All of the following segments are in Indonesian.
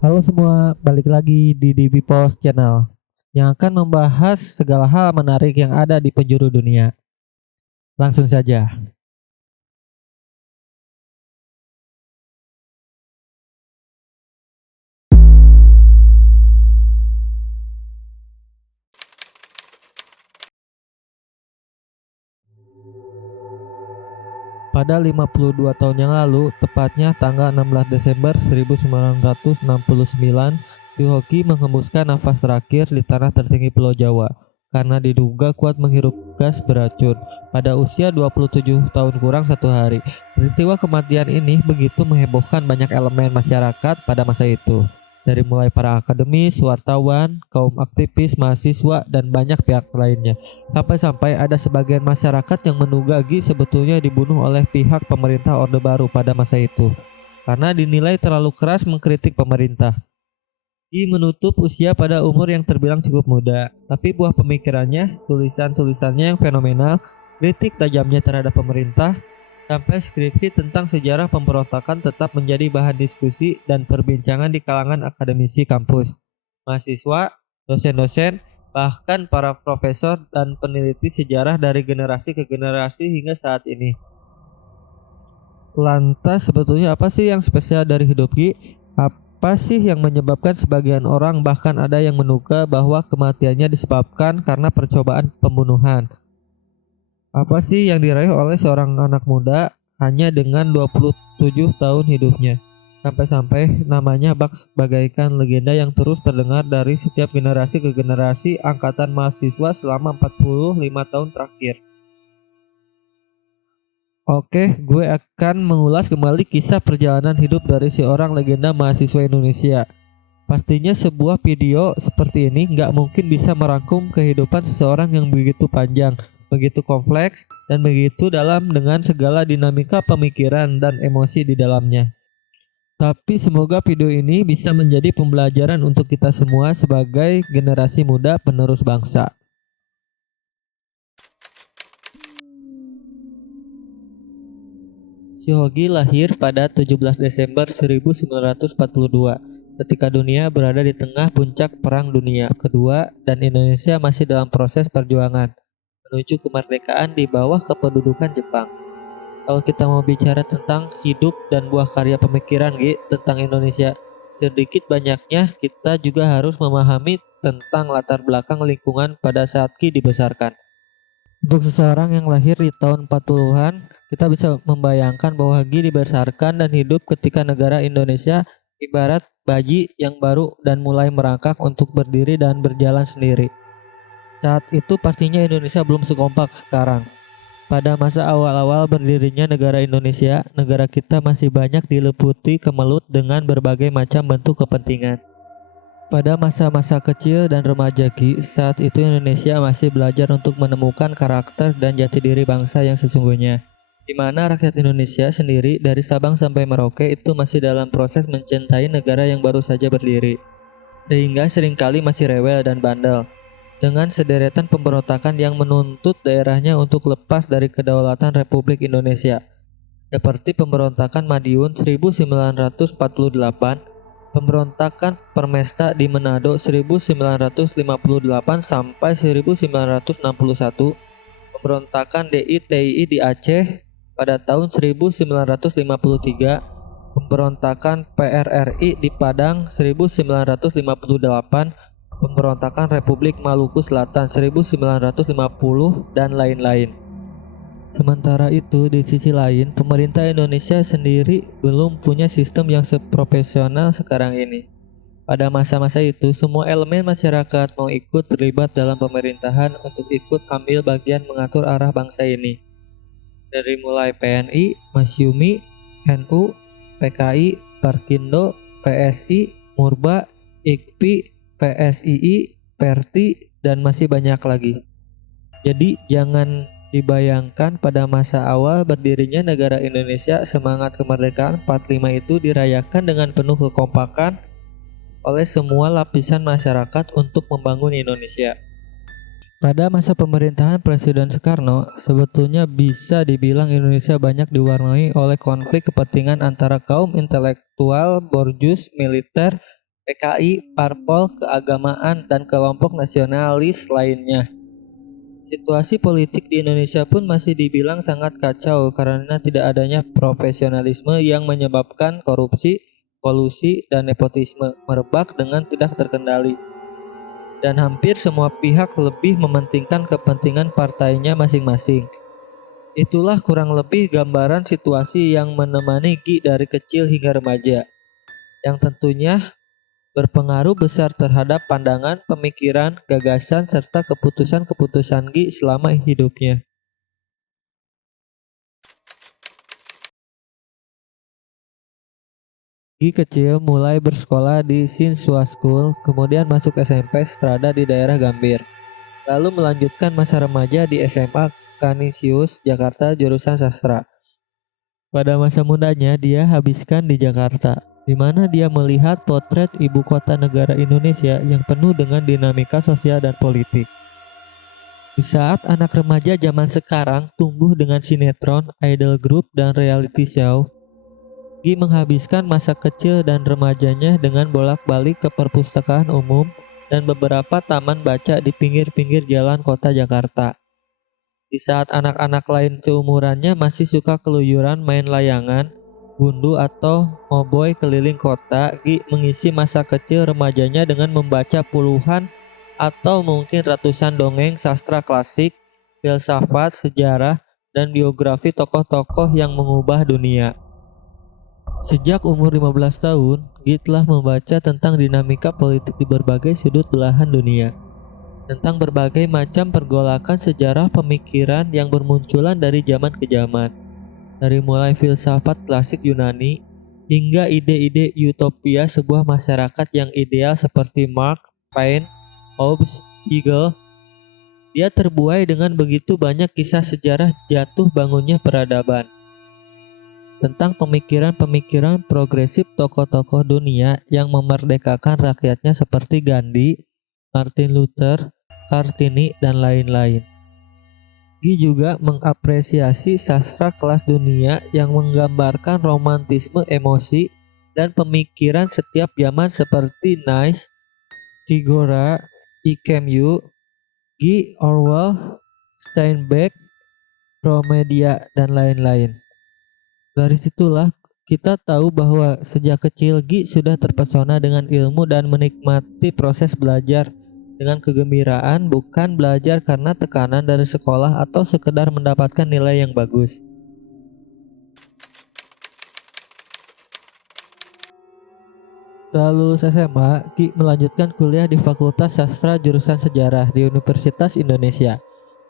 Halo semua, balik lagi di DB Post Channel yang akan membahas segala hal menarik yang ada di penjuru dunia. Langsung saja. Pada 52 tahun yang lalu, tepatnya tanggal 16 Desember 1969, Suhoki menghembuskan nafas terakhir di tanah tertinggi Pulau Jawa karena diduga kuat menghirup gas beracun pada usia 27 tahun kurang satu hari. Peristiwa kematian ini begitu menghebohkan banyak elemen masyarakat pada masa itu. Dari mulai para akademis, wartawan, kaum aktivis, mahasiswa, dan banyak pihak lainnya. Sampai-sampai ada sebagian masyarakat yang menduga Gi sebetulnya dibunuh oleh pihak pemerintah Orde Baru pada masa itu karena dinilai terlalu keras mengkritik pemerintah. Gi menutup usia pada umur yang terbilang cukup muda, tapi buah pemikirannya, tulisan-tulisannya yang fenomenal, kritik tajamnya terhadap pemerintah, sampai skripsi tentang sejarah pemberontakan tetap menjadi bahan diskusi dan perbincangan di kalangan akademisi kampus, mahasiswa, dosen-dosen, bahkan para profesor dan peneliti sejarah dari generasi ke generasi hingga saat ini. Lantas sebetulnya apa sih yang spesial dari hidup Gi? Apa sih yang menyebabkan sebagian orang bahkan ada yang menduga bahwa kematiannya disebabkan karena percobaan pembunuhan? Apa sih yang diraih oleh seorang anak muda hanya dengan 27 tahun hidupnya? Sampai-sampai namanya bagaikan legenda yang terus terdengar dari setiap generasi ke generasi angkatan mahasiswa selama 45 tahun terakhir. Oke, gue akan mengulas kembali kisah perjalanan hidup dari seorang legenda mahasiswa Indonesia. Pastinya sebuah video seperti ini nggak mungkin bisa merangkum kehidupan seseorang yang begitu panjang, begitu kompleks, dan begitu dalam dengan segala dinamika pemikiran dan emosi di dalamnya. Tapi semoga video ini bisa menjadi pembelajaran untuk kita semua sebagai generasi muda penerus bangsa. Shohogi lahir pada 17 Desember 1942 ketika dunia berada di tengah puncak Perang Dunia Kedua dan Indonesia masih dalam proses perjuangan menuju kemerdekaan di bawah kependudukan Jepang. Kalau kita mau bicara tentang hidup dan buah karya pemikiran tentang Indonesia, sedikit banyaknya kita juga harus memahami tentang latar belakang lingkungan pada saat Ki dibesarkan. Untuk seseorang yang lahir di tahun 40-an, kita bisa membayangkan bahwa Gi dibesarkan dan hidup ketika negara Indonesia ibarat bayi yang baru dan mulai merangkak untuk berdiri dan berjalan sendiri. Saat itu pastinya Indonesia belum sekompak sekarang. Pada masa awal-awal berdirinya negara Indonesia, negara kita masih banyak diliputi kemelut dengan berbagai macam bentuk kepentingan. Pada masa-masa kecil dan remaja Ki, saat itu Indonesia masih belajar untuk menemukan karakter dan jati diri bangsa yang sesungguhnya. Di mana rakyat Indonesia sendiri dari Sabang sampai Merauke itu masih dalam proses mencintai negara yang baru saja berdiri. Sehingga seringkali masih rewel dan bandel. Dengan sederetan pemberontakan yang menuntut daerahnya untuk lepas dari kedaulatan Republik Indonesia. Seperti pemberontakan Madiun 1948, pemberontakan Permesta di Manado 1958 sampai 1961, pemberontakan DI-TII di Aceh pada tahun 1953, pemberontakan PRRI di Padang 1958, pemberontakan Republik Maluku Selatan 1950, dan lain-lain. Sementara itu, di sisi lain, pemerintah Indonesia sendiri belum punya sistem yang seprofesional sekarang ini. Pada masa-masa itu, semua elemen masyarakat mau ikut terlibat dalam pemerintahan untuk ikut ambil bagian mengatur arah bangsa ini. Dari mulai PNI, Masyumi, NU, PKI, Parkindo, PSI, Murba, IKPI, PSII, Perti, dan masih banyak lagi. Jadi jangan dibayangkan pada masa awal berdirinya negara Indonesia, semangat kemerdekaan 45 itu dirayakan dengan penuh kekompakan oleh semua lapisan masyarakat untuk membangun Indonesia. Pada masa pemerintahan Presiden Soekarno, sebetulnya bisa dibilang Indonesia banyak diwarnai oleh konflik kepentingan antara kaum intelektual, borjus, militer, PKI, parpol, keagamaan, dan kelompok nasionalis lainnya. Situasi politik di Indonesia pun masih dibilang sangat kacau karena tidak adanya profesionalisme yang menyebabkan korupsi, kolusi, dan nepotisme merebak dengan tidak terkendali. Dan hampir semua pihak lebih mementingkan kepentingan partainya masing-masing. Itulah kurang lebih gambaran situasi yang menemani Gi dari kecil hingga remaja, yang tentunya berpengaruh besar terhadap pandangan, pemikiran, gagasan, serta keputusan-keputusan Gi selama hidupnya. Gi kecil mulai bersekolah di Sinswa School, kemudian masuk SMP Strada di daerah Gambir. Lalu melanjutkan masa remaja di SMA Canisius, Jakarta, jurusan sastra. Pada masa mudanya dia habiskan di Jakarta, di mana dia melihat potret ibu kota negara Indonesia yang penuh dengan dinamika sosial dan politik. Di saat anak remaja zaman sekarang tumbuh dengan sinetron, idol group, dan reality show, Gi menghabiskan masa kecil dan remajanya dengan bolak-balik ke perpustakaan umum dan beberapa taman baca di pinggir-pinggir jalan kota Jakarta. Di saat anak-anak lain seumurannya masih suka keluyuran main layangan, gundu atau moboy keliling kota, Gi mengisi masa kecil remajanya dengan membaca puluhan atau mungkin ratusan dongeng sastra klasik, filsafat, sejarah, dan biografi tokoh-tokoh yang mengubah dunia. Sejak umur 15 tahun, Gi telah membaca tentang dinamika politik di berbagai sudut belahan dunia, tentang berbagai macam pergolakan sejarah pemikiran yang bermunculan dari zaman ke zaman, dari mulai filsafat klasik Yunani hingga ide-ide utopia sebuah masyarakat yang ideal seperti Marx, Paine, Hobbes, Hegel. Dia terbuai dengan begitu banyak kisah sejarah jatuh bangunnya peradaban, tentang pemikiran-pemikiran progresif tokoh-tokoh dunia yang memerdekakan rakyatnya seperti Gandhi, Martin Luther, Kartini, dan lain-lain. Gi juga mengapresiasi sastra kelas dunia yang menggambarkan romantisme emosi dan pemikiran setiap zaman seperti Nietzsche, Tigora, Camus, G. Orwell, Steinbeck, Promedia, dan lain-lain. Dari situlah kita tahu bahwa sejak kecil Gi sudah terpesona dengan ilmu dan menikmati proses belajar dengan kegembiraan, bukan belajar karena tekanan dari sekolah atau sekedar mendapatkan nilai yang bagus. Setelah lulus SMA, Gi melanjutkan kuliah di Fakultas Sastra jurusan Sejarah di Universitas Indonesia.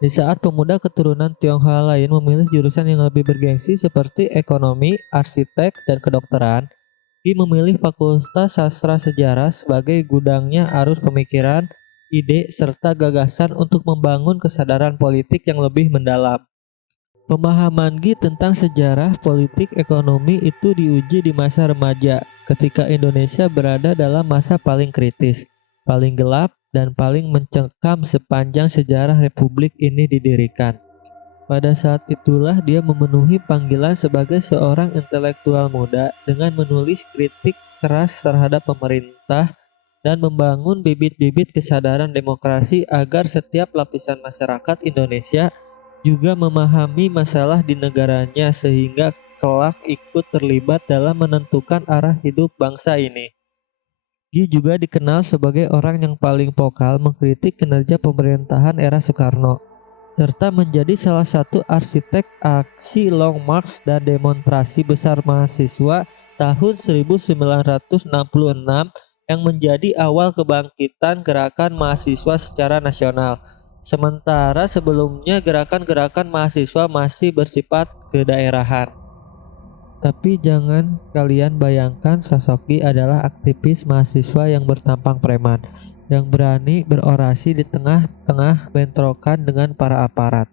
Di saat pemuda keturunan Tionghoa lain memilih jurusan yang lebih bergengsi seperti ekonomi, arsitek, dan kedokteran, Gi memilih Fakultas Sastra Sejarah sebagai gudangnya arus pemikiran, ide, serta gagasan untuk membangun kesadaran politik yang lebih mendalam. Pemahaman Gi tentang sejarah, politik, ekonomi itu diuji di masa remaja, ketika Indonesia berada dalam masa paling kritis, paling gelap, dan paling mencekam sepanjang sejarah Republik ini didirikan. Pada saat itulah dia memenuhi panggilan sebagai seorang intelektual muda dengan menulis kritik keras terhadap pemerintah dan membangun bibit-bibit kesadaran demokrasi agar setiap lapisan masyarakat Indonesia juga memahami masalah di negaranya sehingga kelak ikut terlibat dalam menentukan arah hidup bangsa ini. Gi juga dikenal sebagai orang yang paling vokal mengkritik kinerja pemerintahan era Soekarno, serta menjadi salah satu arsitek aksi Long March dan demonstrasi besar mahasiswa tahun 1966 yang menjadi awal kebangkitan gerakan mahasiswa secara nasional. Sementara sebelumnya gerakan-gerakan mahasiswa masih bersifat kedaerahan. Tapi jangan kalian bayangkan sosok Gi adalah aktivis mahasiswa yang bertampang preman, yang berani berorasi di tengah-tengah bentrokan dengan para aparat.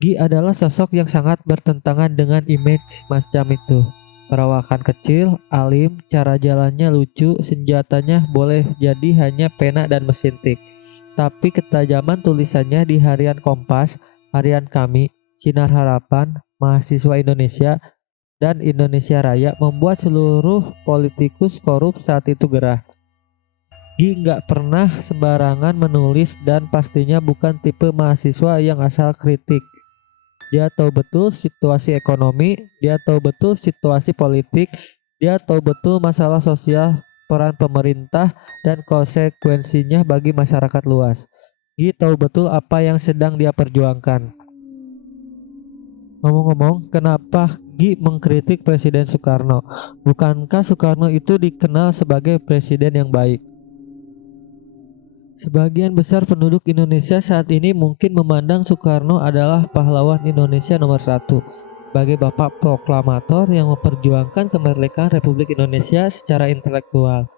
Gi adalah sosok yang sangat bertentangan dengan image macam itu. Perawakan kecil, alim, cara jalannya lucu, senjatanya boleh jadi hanya pena dan mesin tik. Tapi ketajaman tulisannya di Harian Kompas, Harian Kami, Sinar Harapan, Mahasiswa Indonesia, dan Indonesia Raya membuat seluruh politikus korup saat itu gerah. Gi nggak pernah sembarangan menulis dan pastinya bukan tipe mahasiswa yang asal kritik. Dia tahu betul situasi ekonomi, dia tahu betul situasi politik, dia tahu betul masalah sosial, peran pemerintah, dan konsekuensinya bagi masyarakat luas. Gi tahu betul apa yang sedang dia perjuangkan. Ngomong-ngomong, kenapa Gi mengkritik Presiden Soekarno? Bukankah Soekarno itu dikenal sebagai presiden yang baik? Sebagian besar penduduk Indonesia saat ini mungkin memandang Soekarno adalah pahlawan Indonesia nomor satu, sebagai bapak proklamator yang memperjuangkan kemerdekaan Republik Indonesia secara intelektual,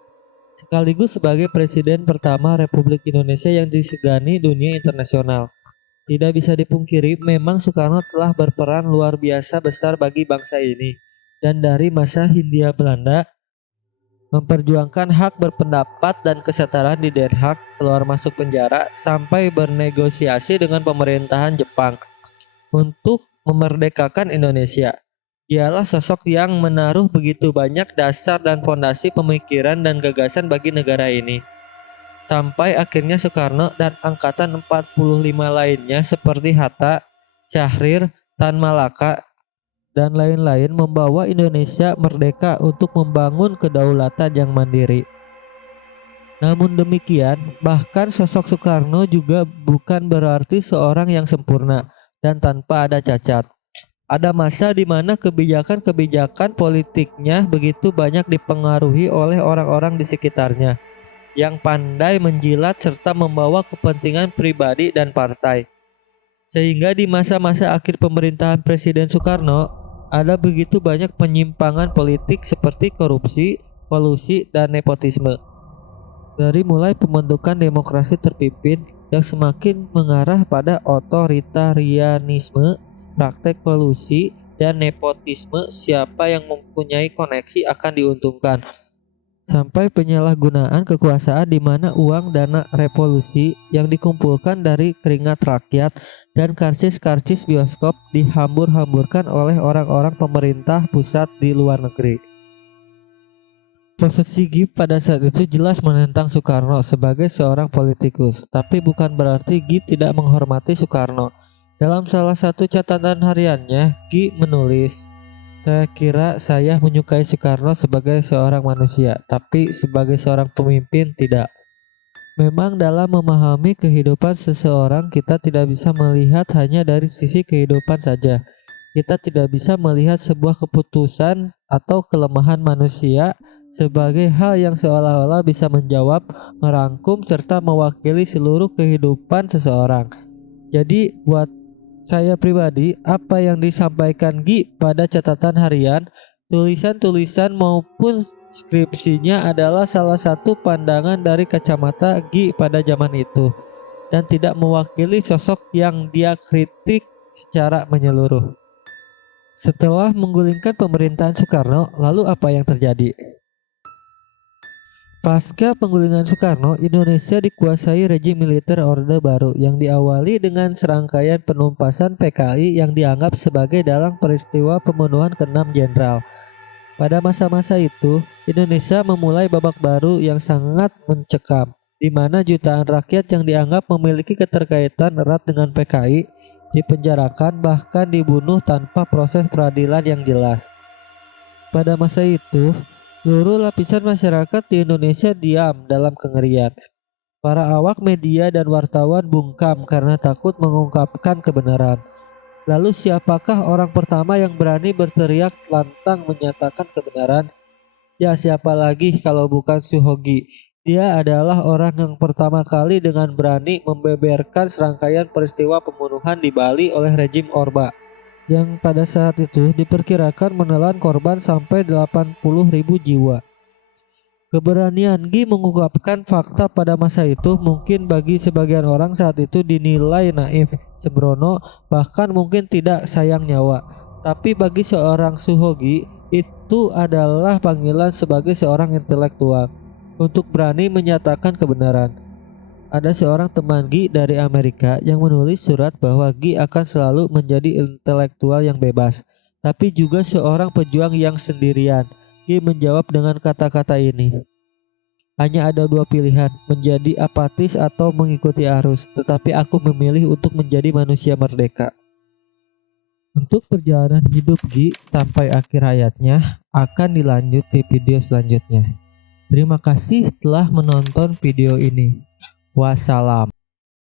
sekaligus sebagai presiden pertama Republik Indonesia yang disegani dunia internasional. Tidak bisa dipungkiri, memang Soekarno telah berperan luar biasa besar bagi bangsa ini, dan dari masa Hindia Belanda memperjuangkan hak berpendapat dan kesetaraan di Den Haag, keluar masuk penjara, sampai bernegosiasi dengan pemerintahan Jepang untuk memerdekakan Indonesia. Dialah sosok yang menaruh begitu banyak dasar dan fondasi pemikiran dan gagasan bagi negara ini. Sampai akhirnya Soekarno dan angkatan 45 lainnya seperti Hatta, Syahrir, Tan Malaka, dan lain-lain membawa Indonesia merdeka untuk membangun kedaulatan yang mandiri. Namun demikian, bahkan sosok Soekarno juga bukan berarti seorang yang sempurna dan tanpa ada cacat. Ada masa di mana kebijakan-kebijakan politiknya begitu banyak dipengaruhi oleh orang-orang di sekitarnya yang pandai menjilat serta membawa kepentingan pribadi dan partai. Sehingga di masa-masa akhir pemerintahan Presiden Soekarno ada begitu banyak penyimpangan politik seperti korupsi, kolusi, dan nepotisme. Dari mulai pembentukan demokrasi terpimpin yang semakin mengarah pada otoritarianisme, praktek kolusi, dan nepotisme, siapa yang mempunyai koneksi akan diuntungkan, sampai penyalahgunaan kekuasaan di mana uang dana revolusi yang dikumpulkan dari keringat rakyat dan karcis-karcis bioskop dihambur-hamburkan oleh orang-orang pemerintah pusat di luar negeri. Posisi Gi pada saat itu jelas menentang Soekarno sebagai seorang politikus, tapi bukan berarti Gi tidak menghormati Soekarno. Dalam salah satu catatan hariannya, Gi menulis, "Saya kira saya menyukai Soekarno sebagai seorang manusia, tapi sebagai seorang pemimpin tidak." Memang dalam memahami kehidupan seseorang kita tidak bisa melihat hanya dari sisi kehidupan saja. Kita tidak bisa melihat sebuah keputusan atau kelemahan manusia sebagai hal yang seolah-olah bisa menjawab, merangkum, serta mewakili seluruh kehidupan seseorang. Jadi buat saya pribadi, apa yang disampaikan Gi pada catatan harian, tulisan-tulisan maupun skripsinya adalah salah satu pandangan dari kacamata Gi pada zaman itu, dan tidak mewakili sosok yang dia kritik secara menyeluruh. Setelah menggulingkan pemerintahan Soekarno, lalu apa yang terjadi? Pasca penggulingan Soekarno, Indonesia dikuasai rejim militer Orde Baru yang diawali dengan serangkaian penumpasan PKI yang dianggap sebagai dalang peristiwa pembunuhan ke-6 jenderal. Pada masa-masa itu, Indonesia memulai babak baru yang sangat mencekam, di mana jutaan rakyat yang dianggap memiliki keterkaitan erat dengan PKI dipenjarakan bahkan dibunuh tanpa proses peradilan yang jelas. Pada masa itu, seluruh lapisan masyarakat di Indonesia diam dalam kengerian. Para awak media dan wartawan bungkam karena takut mengungkapkan kebenaran. Lalu siapakah orang pertama yang berani berteriak lantang menyatakan kebenaran? Ya, siapa lagi kalau bukan Suhogi. Dia adalah orang yang pertama kali dengan berani membeberkan serangkaian peristiwa pembunuhan di Bali oleh rejim Orba, yang pada saat itu diperkirakan menelan korban sampai 80.000 jiwa. Keberanian Gi mengungkapkan fakta pada masa itu mungkin bagi sebagian orang saat itu dinilai naif, sembrono, bahkan mungkin tidak sayang nyawa. Tapi bagi seorang Suhogi, itu adalah panggilan sebagai seorang intelektual untuk berani menyatakan kebenaran. Ada seorang teman Gi dari Amerika yang menulis surat bahwa Gi akan selalu menjadi intelektual yang bebas. tapi juga seorang pejuang yang sendirian. Gi menjawab dengan kata-kata ini. Hanya ada dua pilihan, menjadi apatis atau mengikuti arus, tetapi aku memilih untuk menjadi manusia merdeka. Untuk perjalanan hidup Gi sampai akhir hayatnya akan dilanjut di video selanjutnya. Terima kasih telah menonton video ini. Wassalam.